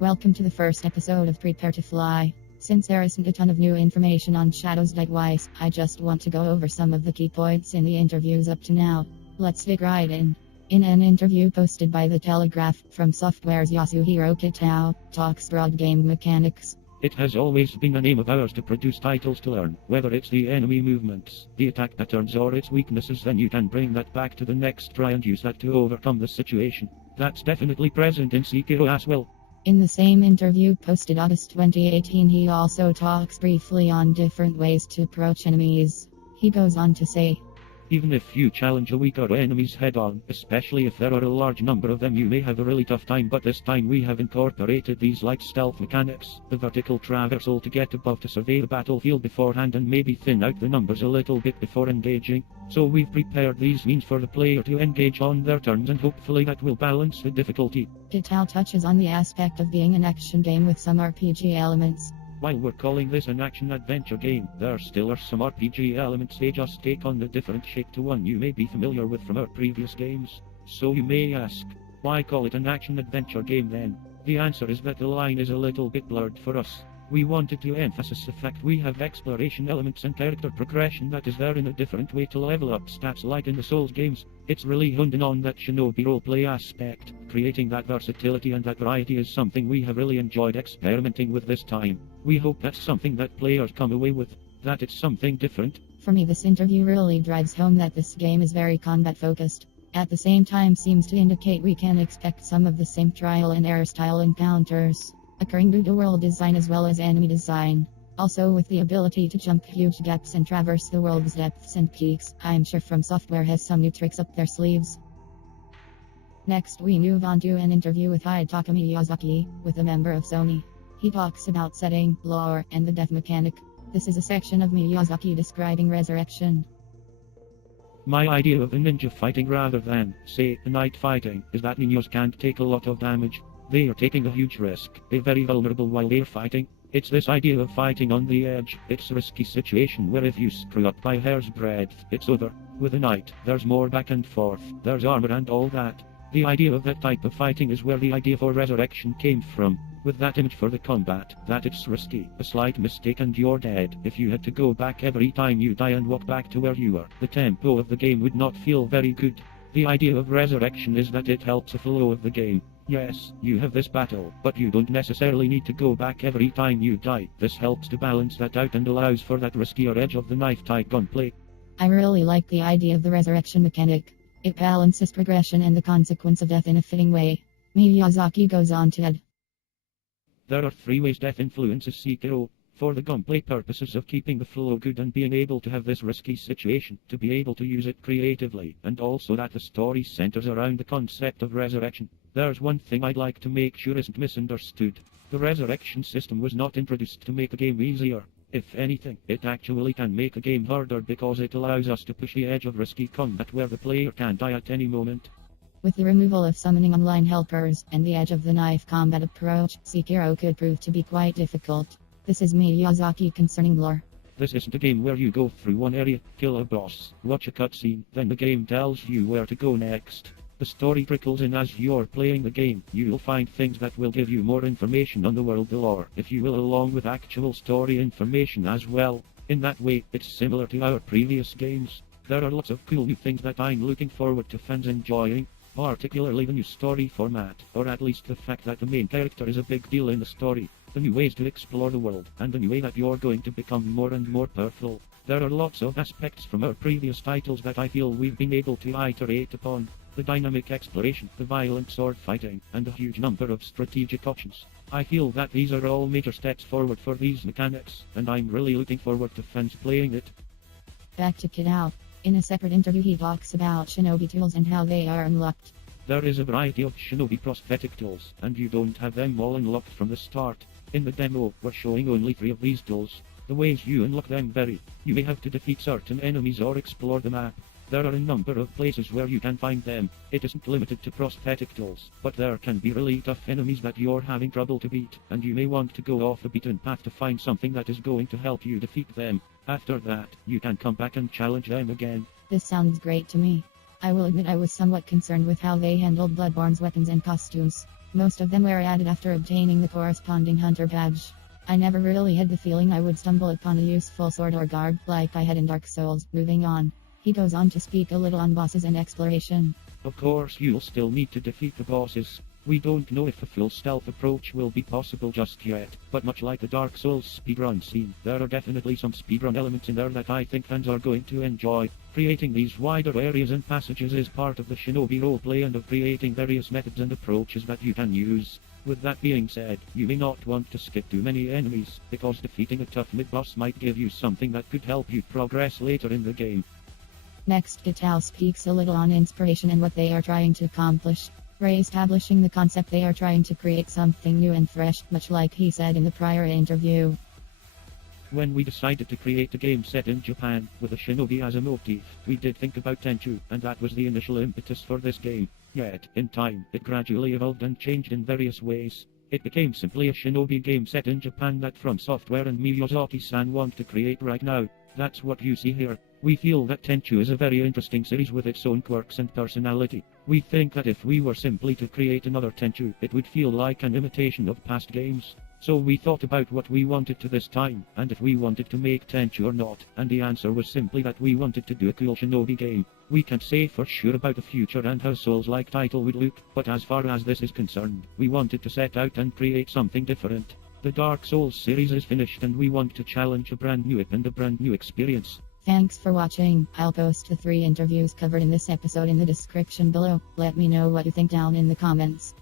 Welcome to the first episode of Prepare to Fly. Since there isn't a ton of new information on Shadows Die Twice, I just want to go over some of the key points in the interviews up to now. Let's dig right in. In an interview posted by The Telegraph, From Software's Yasuhiro Kitao talks broad game mechanics. It has always been an aim of ours to produce titles to learn, whether it's the enemy movements, the attack patterns or its weaknesses, then you can bring that back to the next try and use that to overcome the situation. That's definitely present in Sekiro as well. In the same interview posted August 2018, he also talks briefly on different ways to approach enemies. He goes on to say, even if you challenge a weaker enemies head on, especially if there are a large number of them, you may have a really tough time, but this time we have incorporated these light stealth mechanics, the vertical traversal to get above to survey the battlefield beforehand and maybe thin out the numbers a little bit before engaging. So we've prepared these means for the player to engage on their turns, and hopefully that will balance the difficulty. Kitao touches on the aspect of being an action game with some RPG elements. While we're calling this an action-adventure game, there still are some RPG elements. They just take on a different shape to one you may be familiar with from our previous games. So you may ask, why call it an action-adventure game then? The answer is that the line is a little bit blurred for us. We wanted to emphasize the fact we have exploration elements and character progression that is there in a different way to level up stats like in the Souls games. It's really honed in on that shinobi roleplay aspect. Creating that versatility and that variety is something we have really enjoyed experimenting with this time. We hope that's something that players come away with, that it's something different. For me, this interview really drives home that this game is very combat focused. At the same time seems to indicate we can expect some of the same trial and error style encounters occurring due to world design as well as enemy design. Also with the ability to jump huge gaps and traverse the world's depths and peaks, I'm sure From Software has some new tricks up their sleeves. Next we move on to an interview with Hidetaka Miyazaki, with a member of Sony. He talks about setting, lore, and the death mechanic. This is a section of Miyazaki describing Resurrection. My idea of a ninja fighting rather than, say, a knight fighting, is that ninjas can't take a lot of damage. They are taking a huge risk. They're very vulnerable while they're fighting. It's this idea of fighting on the edge. It's a risky situation where if you screw up by a hair's breadth, it's over. With a knight, there's more back and forth, there's armor and all that. The idea of that type of fighting is where the idea for Resurrection came from. With that image for the combat, that it's risky, a slight mistake and you're dead. If you had to go back every time you die and walk back to where you were, the tempo of the game would not feel very good. The idea of Resurrection is that it helps the flow of the game. Yes, you have this battle, but you don't necessarily need to go back every time you die. This helps to balance that out and allows for that riskier edge of the knife type gunplay. I really like the idea of the resurrection mechanic. It balances progression and the consequence of death in a fitting way. Miyazaki goes on to add, there are 3 ways death influences Sekiro. For the gunplay purposes of keeping the flow good and being able to have this risky situation, to be able to use it creatively, and also that the story centers around the concept of resurrection. There's one thing I'd like to make sure isn't misunderstood. The resurrection system was not introduced to make the game easier. If anything, it actually can make a game harder because it allows us to push the edge of risky combat where the player can die at any moment. With the removal of summoning online helpers and the edge of the knife combat approach, Sekiro could prove to be quite difficult. This is Miyazaki concerning lore. This isn't a game where you go through one area, kill a boss, watch a cutscene, then the game tells you where to go next. The story trickles in as you're playing the game. You'll find things that will give you more information on the world, the lore, if you will, along with actual story information as well. In that way, it's similar to our previous games. There are lots of cool new things that I'm looking forward to fans enjoying. Particularly the new story format, or at least the fact that the main character is a big deal in the story, the new ways to explore the world, and the new way that you're going to become more and more powerful. There are lots of aspects from our previous titles that I feel we've been able to iterate upon. The dynamic exploration, the violent sword fighting, and a huge number of strategic options. I feel that these are all major steps forward for these mechanics, and I'm really looking forward to fans playing it. Back to Kitao. In a separate interview he talks about shinobi tools and how they are unlocked. There is a variety of shinobi prosthetic tools, and you don't have them all unlocked from the start. In the demo, we're showing only 3 of these tools. The ways you unlock them vary. You may have to defeat certain enemies or explore the map. There are a number of places where you can find them. It isn't limited to prosthetic tools, but there can be really tough enemies that you're having trouble to beat, and you may want to go off the beaten path to find something that is going to help you defeat them. After that, you can come back and challenge them again. This sounds great to me. I will admit I was somewhat concerned with how they handled Bloodborne's weapons and costumes. Most of them were added after obtaining the corresponding hunter badge. I never really had the feeling I would stumble upon a useful sword or garb like I had in Dark Souls. Moving on. He goes on to speak a little on bosses and exploration. Of course, you'll still need to defeat the bosses. We don't know if a full stealth approach will be possible just yet, but much like the Dark Souls speedrun scene, there are definitely some speedrun elements in there that I think fans are going to enjoy. Creating these wider areas and passages is part of the Shinobi roleplay and of creating various methods and approaches that you can use. With that being said, you may not want to skip too many enemies, because defeating a tough mid-boss might give you something that could help you progress later in the game. Next, Vital speaks a little on inspiration and what they are trying to accomplish. Re-establishing the concept they are trying to create something new and fresh, much like he said in the prior interview. When we decided to create a game set in Japan, with a shinobi as a motif, we did think about Tenchu, and that was the initial impetus for this game. Yet, in time, it gradually evolved and changed in various ways. It became simply a shinobi game set in Japan that From Software and Miyazaki-san want to create right now. That's what you see here. We feel that Tenchu is a very interesting series with its own quirks and personality. We think that if we were simply to create another Tenchu, it would feel like an imitation of past games. So we thought about what we wanted to this time, and if we wanted to make Tenchu or not, and the answer was simply that we wanted to do a cool shinobi game. We can't say for sure about the future and how Souls-like title would look, but as far as this is concerned, we wanted to set out and create something different. The Dark Souls series is finished and we want to challenge a brand new and a brand new experience. Thanks for watching. I'll post the 3 interviews covered in this episode in the description below. Let me know what you think down in the comments.